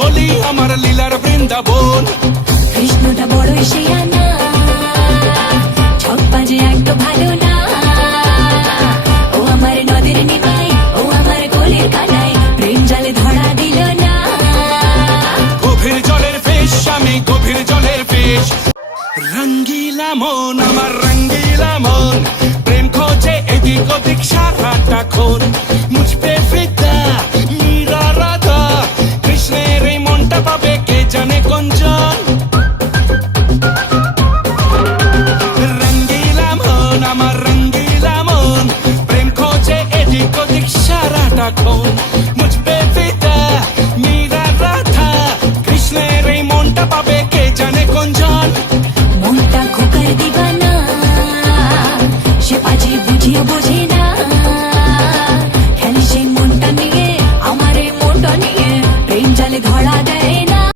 কলি আমার লীলার বৃন্দাবন। কৃষ্ণটা বড়ই শিয়ানা, ছক বাজে একটু ভালো না। ও আমার নদীর নিমাই, ও আমার কোলের কানাই, প্রেম জালে ধরা দিল না। গভীর জলের ফিস, আমি গভীর জলের ফিস। রঙ্গিলা মন আমার রঙ্গিলা মন, প্রেম খোঁজে এদিক ওদিক সারাটাক্ষণ। মুঝ পে ফিদা মীরা রাধা, কৃষ্ণের এই মনটা পাবে কে জানে কোনজন। রঙ্গিলা মন আমার রঙ্গিলা মন, প্রেম খোঁজে এদিক ওদিক সারাটাক্ষণ। মুঝ পে ফিদা মীরা রাধা, কৃষ্ণের এই মনটা পাবে কে জানে কোনজন। মনটা খোকার দিবানা, সে পাজি বুঝিয়ে বোঝে না। খেলে সেই মনটা নিয়ে, আমার এই মনটা নিয়ে, প্রেম জালে ধরা দেয়